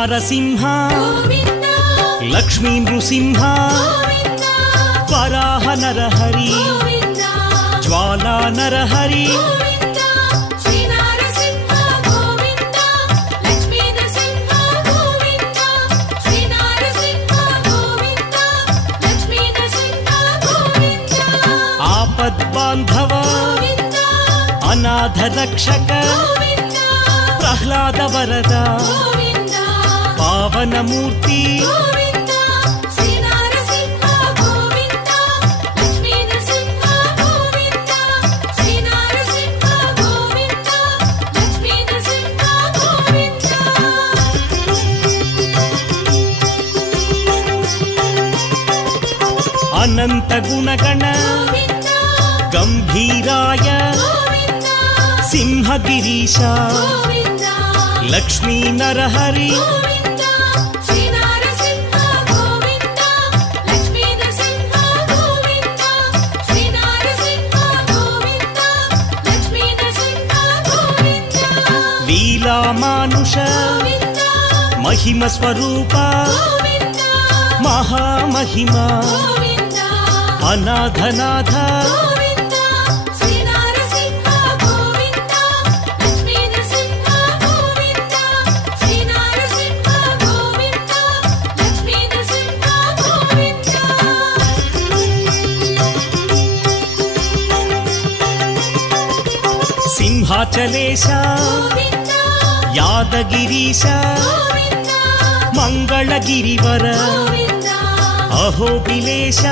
నారసింహ లక్ష్మీ నృసింహ వరాహ నరహరి జ్వాలా నరహరి ఆపద్బాంధవ అనాథ రక్షక ప్రహ్లాద వరద పావనమూర్తి అనంత గుణగణ గంభీరాయ సింహగిరీశ లక్ష్మీ నరహరి లీలామానుష మహిమ స్వరూప మహామహిమ అనాథనాథ సింహాచలేశ యాదగిరీశ మంగళగిరివర అహోబిలేశ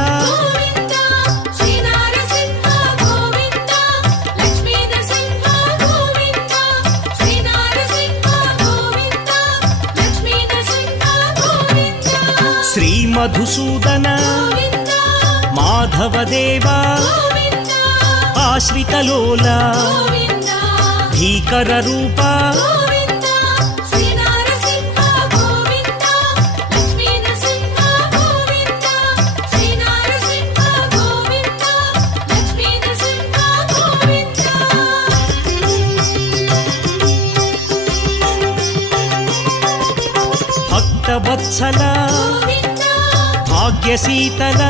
శ్రీ మధుసూదన మాధవదేవ ఆశ్రితలోల భీకర రూప భక్తవత్సల భాగ్యశీతల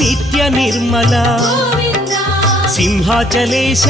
నిత్య నిర్మల సింహాచలేశ